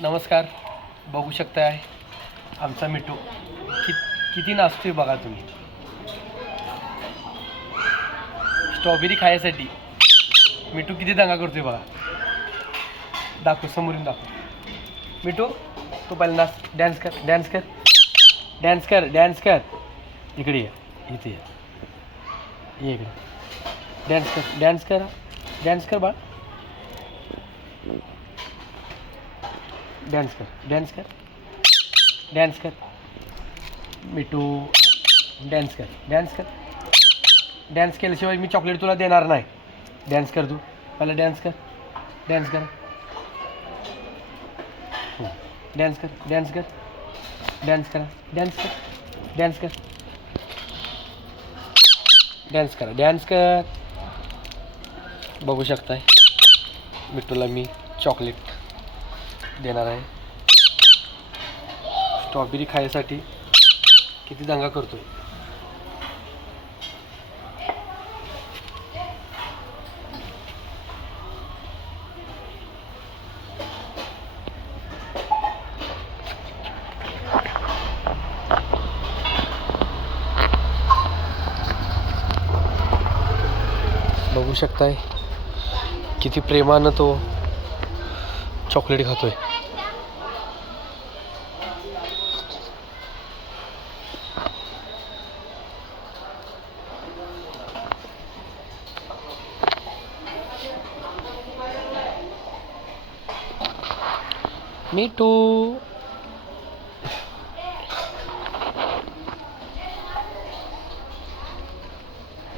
नमस्कार. बघू शकताय आमचा मिठू किती नाचतोय बघा तुम्ही. स्ट्रॉबेरी खायसाठी मिठू किती दंगा करतोय बघा. दाखव, समोरून दाखव. मिठू तू पहिला नाच, डॅन्स कर, डॅन्स कर, डॅन्स कर, डॅन्स कर. इकडे ये, इथे ये इकडे. डॅन्स कर, डॅन्स कर, डॅन्स कर बा. डॅन्स कर, डॅन्स कर, डॅन्स कर. मिठू डॅन्स कर, डॅन्स कर. डॅन्स केल्याशिवाय मी चॉकलेट तुला देणार नाही. डॅन्स कर तू पहिला, डॅन्स कर, डॅन्स कर, डॅन्स कर, डॅन्स कर, डॅन्स करा, डॅन्स कर, डॅन्स कर, डॅन्स करा, डॅन्स कर. बघू शकताय मिठूला मी चॉकलेट देणार आहे. स्ट्रॉबेरी खायसाठी किती दंगा करतोय. बघू शकताय किती प्रेमानं तो चॉकलेट खातोय. मिठू